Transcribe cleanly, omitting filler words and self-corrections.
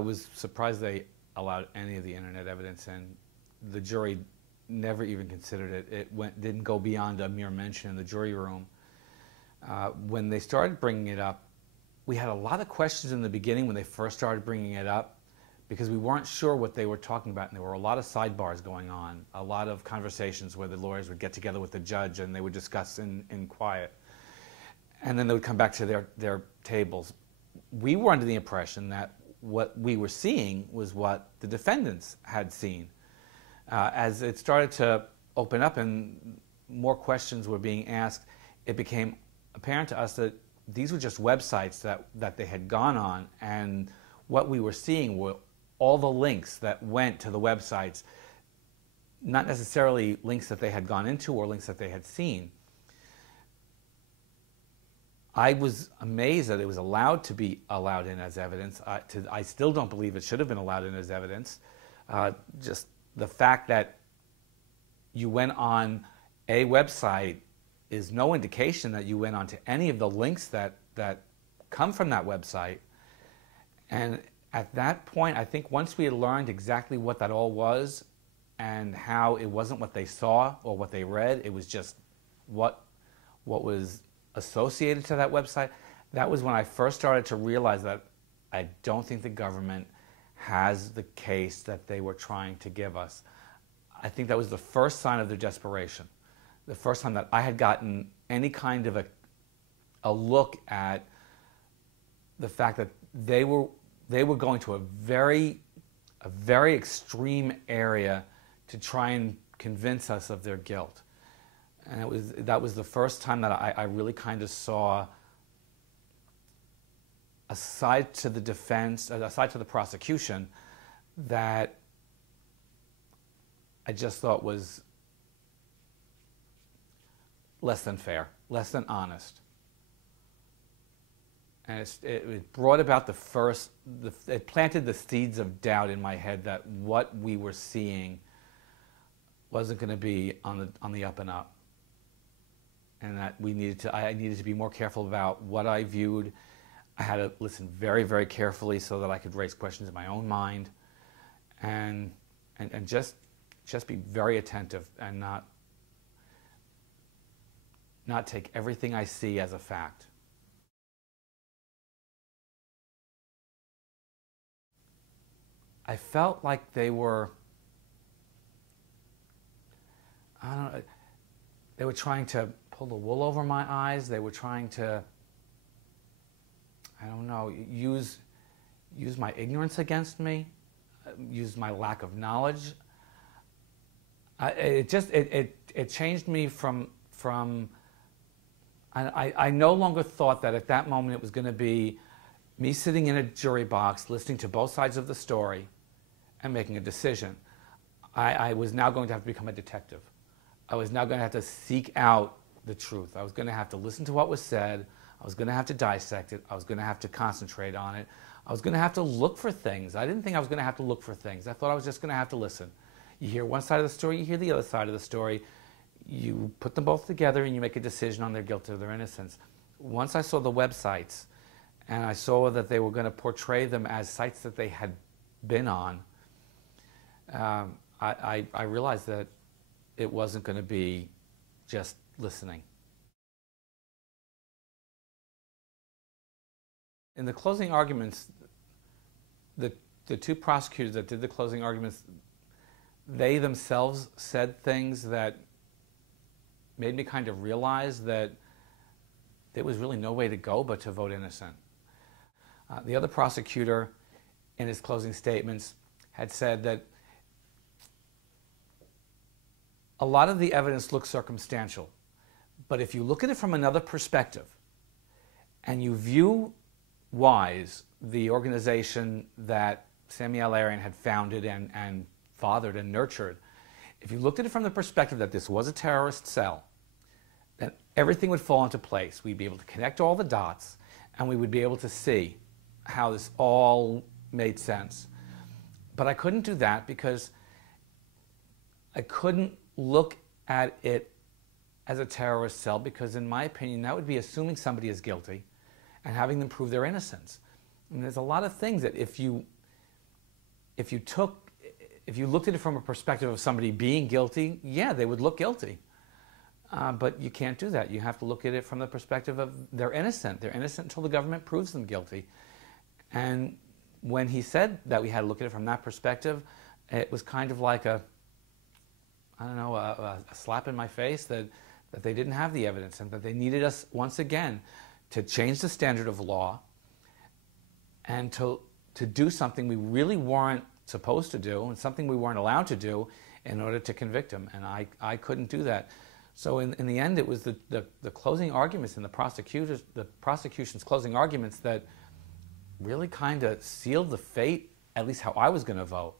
was surprised they allowed any of the internet evidence in. The jury never even considered it. It didn't go beyond a mere mention in the jury room. When they started bringing it up, we had a lot of questions in the beginning when they first started bringing it up, because we weren't sure what they were talking about, and there were a lot of sidebars going on, a lot of conversations where the lawyers would get together with the judge and they would discuss in quiet. And then they would come back to their tables. We were under the impression that what we were seeing was what the defendants had seen. As it started to open up and more questions were being asked, it became apparent to us that these were just websites that they had gone on, and what we were seeing were all the links that went to the websites, not necessarily links that they had gone into or links that they had seen. I was amazed that it was allowed to be allowed in as evidence. I still don't believe it should have been allowed in as evidence. Just the fact that you went on a website is no indication that you went onto any of the links that come from that website. And at that point, I think once we had learned exactly what that all was and how it wasn't what they saw or what they read, it was just what was associated to that website, that was when I first started to realize that I don't think the government has the case that they were trying to give us. I think that was the first sign of their desperation. The first time that I had gotten any kind of a look at the fact that they were going to a very extreme area to try and convince us of their guilt. And that was the first time that I really kind of saw, aside to the defense, aside to the prosecution, that I just thought was less than fair, less than honest. And it brought about it planted the seeds of doubt in my head that what we were seeing wasn't going to be on the up and up. And that I needed to be more careful about what I viewed. I had to listen very, very carefully so that I could raise questions in my own mind, and just be very attentive and not take everything I see as a fact. I felt like they were, I don't know, they were trying to pull the wool over my eyes. They were trying to, I don't know, use my ignorance against me, use my lack of knowledge. It changed me from I no longer thought that at that moment it was going to be me sitting in a jury box, listening to both sides of the story and making a decision. I was now going to have to become a detective. I was now going to have to seek out the truth. I was going to have to listen to what was said. I was going to have to dissect it. I was going to have to concentrate on it. I was going to have to look for things. I didn't think I was going to have to look for things. I thought I was just going to have to listen. You hear one side of the story, you hear the other side of the story. You put them both together and you make a decision on their guilt or their innocence. Once I saw the websites and I saw that they were going to portray them as sites that they had been on, I realized that it wasn't going to be just listening. In the closing arguments, the two prosecutors that did the closing arguments, they themselves said things that made me kind of realize that there was really no way to go but to vote innocent. The other prosecutor, in his closing statements, had said that a lot of the evidence looks circumstantial, but if you look at it from another perspective and you view WISE, the organization that Sami Al-Arian had founded and fathered and nurtured, if you looked at it from the perspective that this was a terrorist cell, then everything would fall into place. We'd be able to connect all the dots and we would be able to see how this all made sense. But I couldn't do that because I couldn't look at it as a terrorist cell, because in my opinion that would be assuming somebody is guilty and having them prove their innocence. And there's a lot of things that if you if you looked at it from a perspective of somebody being guilty, yeah, they would look guilty. But you can't do that. You have to look at it from the perspective of they're innocent. They're innocent until the government proves them guilty. And when he said that we had to look at it from that perspective, it was kind of like a slap in my face that they didn't have the evidence and that they needed us once again to change the standard of law and to do something we really weren't supposed to do and something we weren't allowed to do in order to convict him. And I couldn't do that. So in the end, it was the closing arguments and the prosecution's closing arguments that really kind of sealed the fate, at least how I was going to vote.